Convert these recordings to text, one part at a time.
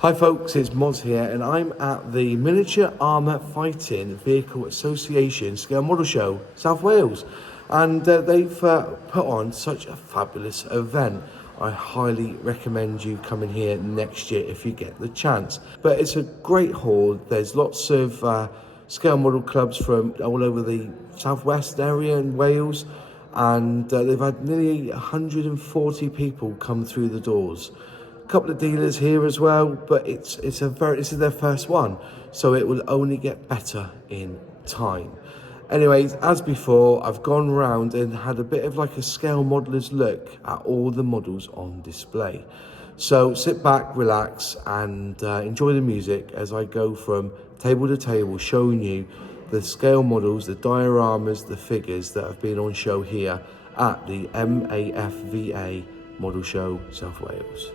Hi folks, it's Moz here and I'm at the Miniature Armour Fighting Vehicle Association Scale Model Show, South Wales, and they've put on such a fabulous event. I highly recommend you coming here next year if you get the chance. But it's a great hall. There's lots of scale model clubs from all over the southwest area in Wales, and they've had nearly 140 people come through the doors. Couple of dealers here as well, but this is their first one, so it will only get better in time. Anyways, as before, I've gone round and had a bit of like a scale modeller's look at all the models on display. So sit back, relax, and enjoy the music as I go from table to table showing you the scale models, the dioramas, the figures that have been on show here at the M.A.F.V.A Model Show, South Wales.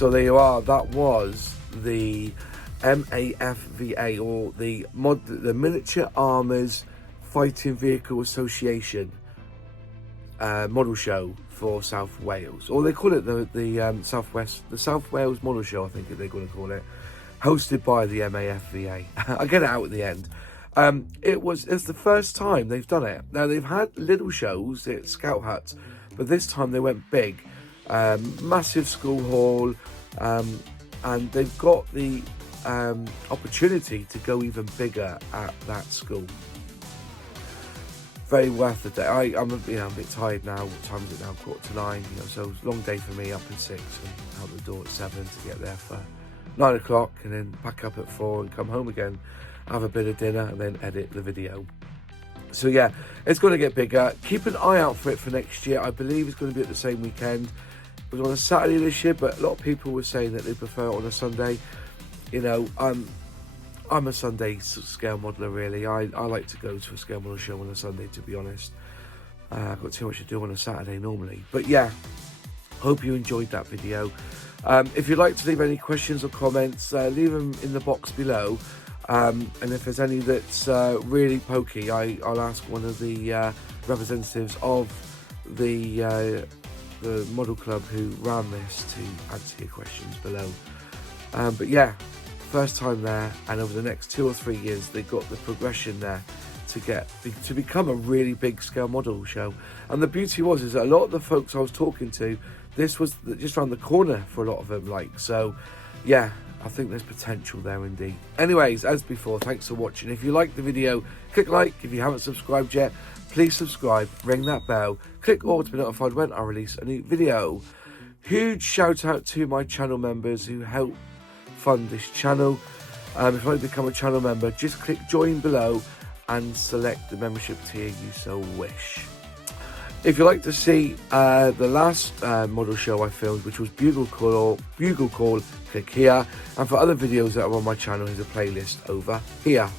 So there you are. That was the M.A.F.V.A, or the Miniature Armours Fighting Vehicle Association model show for South Wales, or they call it the South Wales Model Show, I think they're going to call it, hosted by the M.A.F.V.A. I'll get it out at the end. It's the first time they've done it. Now, they've had little shows at Scout Hut, but this time they went big. Massive school hall, and they've got the opportunity to go even bigger at that school. Very worth the day. I'm a bit tired now. What time is it now? 9:15. So it's a long day for me. Up at 6 and out the door at 7 to get there for 9 o'clock, and then pack up at 4 and come home again, have a bit of dinner, and then edit the video. So yeah, it's going to get bigger. Keep an eye out for it for next year. I believe it's going to be at the same weekend. It was on a Saturday this year, but a lot of people were saying that they prefer it on a Sunday. I'm a Sunday scale modeler, really. I like to go to a scale model show on a Sunday, to be honest. I've got too much to do on a Saturday normally. But yeah, hope you enjoyed that video. If you'd like to leave any questions or comments, leave them in the box below. And if there's any that's really pokey, I'll ask one of the representatives of the model club who ran this to answer your questions below. But yeah, first time there, and over the next 2 or 3 years they've got the progression there to become a really big scale model show. And the beauty is that a lot of the folks I was talking to, this was just around the corner for a lot of them. So yeah, I think there's potential there indeed. Anyways, as before, thanks for watching. If you liked the video, click like. If you haven't subscribed yet, please subscribe, ring that bell, click all to be notified when I release a new video. Huge shout out to my channel members who help fund this channel. If you'd like to become a channel member, just click join below and select the membership tier you so wish. If you'd like to see the last model show I filmed, which was Bugle Call, click here. And for other videos that are on my channel, there's a playlist over here.